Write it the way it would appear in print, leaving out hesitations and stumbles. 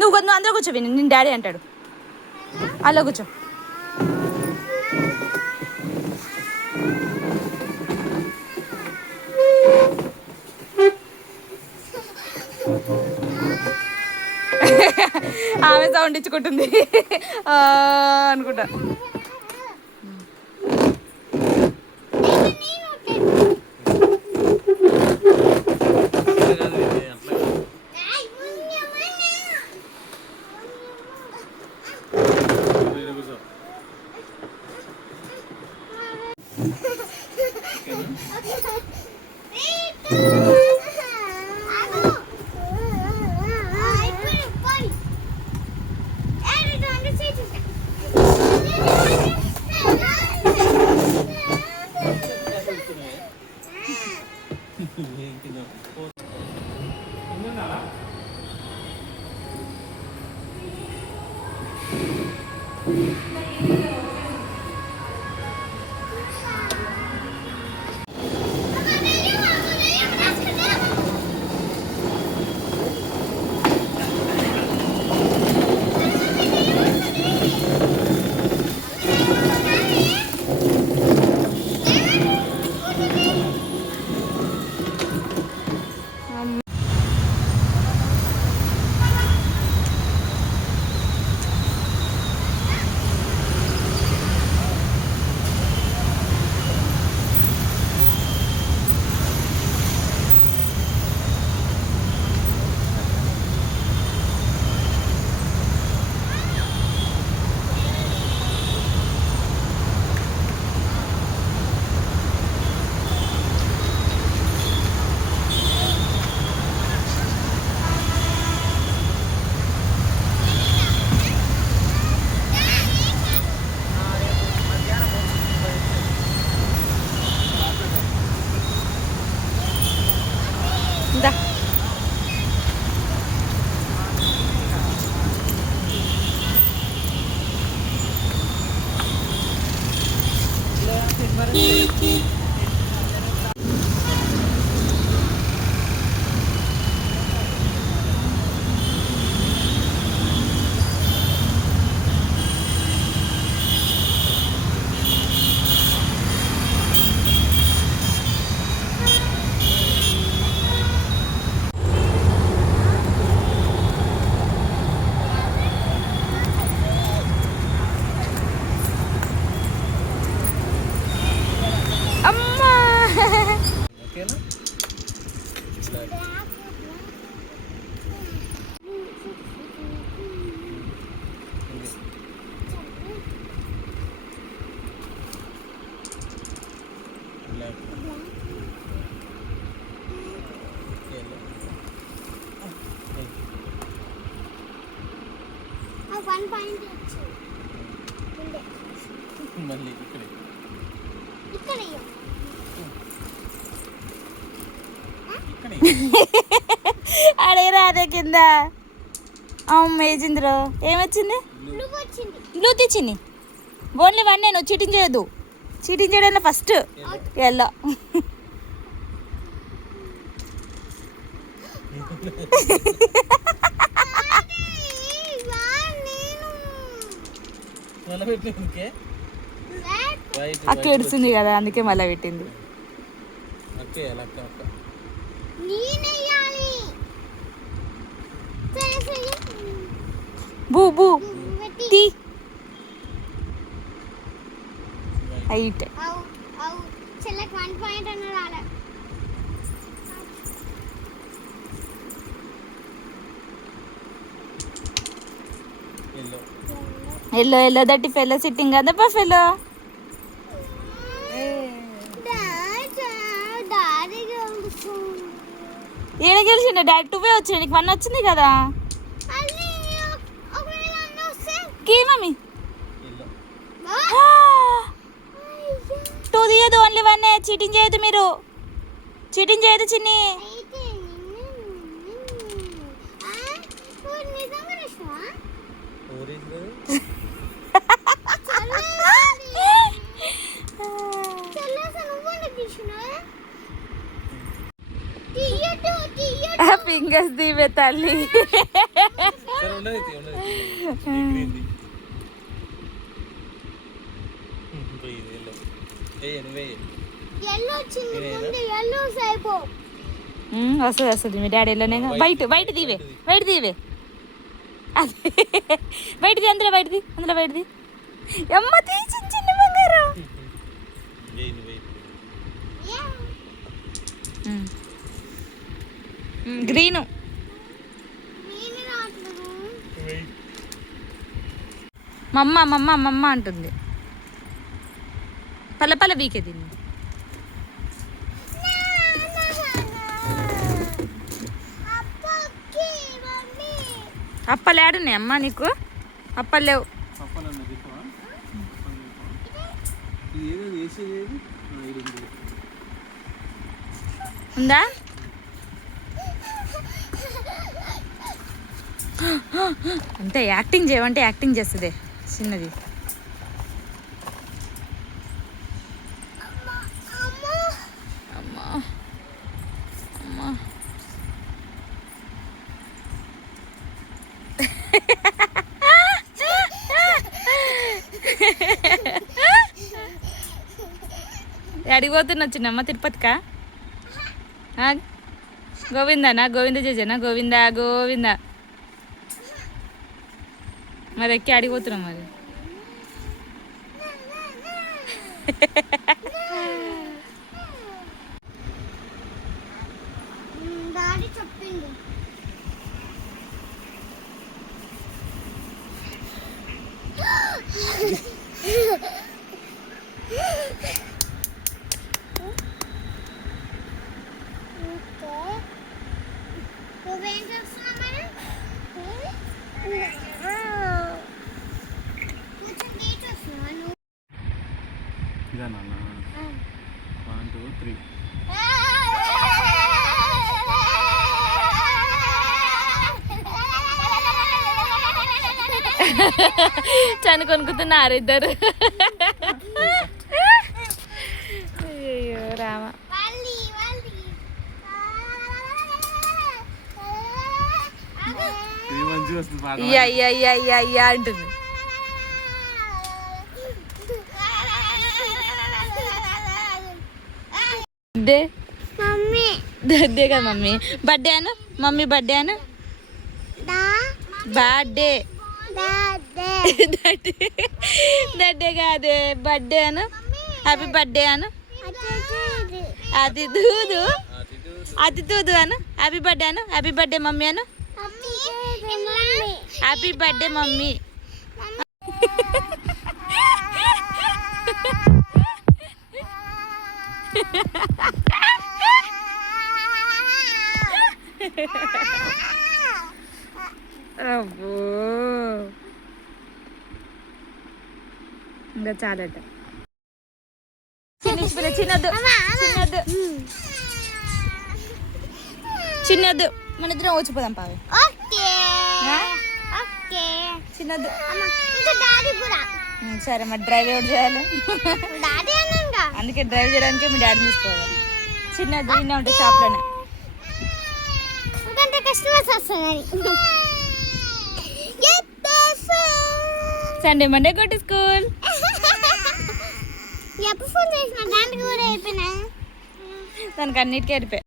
నువ్వు అందులో కూర్చో విని నేను డాడీ అంటాడు అలా కూర్చో. ఆమె సౌండ్ ఇచ్చుకుంటుంది అనుకుంటా. అడేరా అదే కింద మేజింద్రో ఏమొచ్చింది బ్లూ తెచ్చింది ఓన్లీ వన్. నేను చీటింగ్ చేయొద్దు, చీటింగ్ చేయడం ఫస్ట్ ఎల్లో. అక్క ఏడుస్తుంది కదా అందుకే మళ్ళీ పెట్టింది. బూ బూ తీ హైట్ ఎల్లో ఎల్లో దట్టి ఫెలో సిట్టింగ్ కదప్పా ఫెలో. ఏడ గెలిచిండ డాడీ 2 వచ్చింది, నీకు 1 వచ్చింది కదా. కీ మమ్మీ 2 తీయదు, ఓన్లీ 1. చీటింగ్ చేయదు, మీరు చీటింగ్ చేయదు చిన్ని. ఫింగర్స్ దీవే తల్లి. వస్తుంది వస్తుంది మీ డాడీ వెళ్ళనే బయట దీవే అది బయటది అందులో బయటది అమ్మ తీ చిన్న బంగారం. గ్రీను మమ్మ అంటుంది. పల్ల బీకే తింది. అప్పలు ఏడున్నాయి అమ్మ నీకు? అప్పలు లేవు. ఉందా? అంటే యాక్టింగ్ చేయమంటే యాక్టింగ్ చేస్తుంది చిన్నది. అమ్మా అడిగిపోతున్నా చిన్నమ్మ తిరుపతికా? గోవిందనా? గోవింద చేసేనా? గోవింద మరి ఎక్కి అడిగిపోతున్నాం మరి. ఇదా నాన్న 1 2 3 చని కొనుక్కుతున్నారు ఇద్దరు. అయ్యో రామ. అయ్యా అంటుంది. బర్త్డే కదా మమ్మీ. బర్త్డే అను మమ్మీ. బర్త్డే అను. బర్త్డే కాదే బర్త్డే అను. హ్యాపీ బర్త్డే అను. అది తూదు అను. హ్యాపీ బర్త్డే అను. హ్యాపీ బర్త్డే మమ్మీ అను. Happy birthday mummy. అబ్బో ఇంకా చాలట. చిన్నద్దు మన ఇద్దరం వచ్చిపోదాం పావి. చిన్నద్దు సరే మరి డ్రైవ్ ఎవరు చేయాలి? అందుకే డ్రైవ్ చేయడానికి మీ డాడీ తీసుకోవాలి. చిన్నది ఇన్నే ఉంటాయి షాప్లోనే. Sunday Monday go to school. దానికి అన్నిటికీ అయిపోయి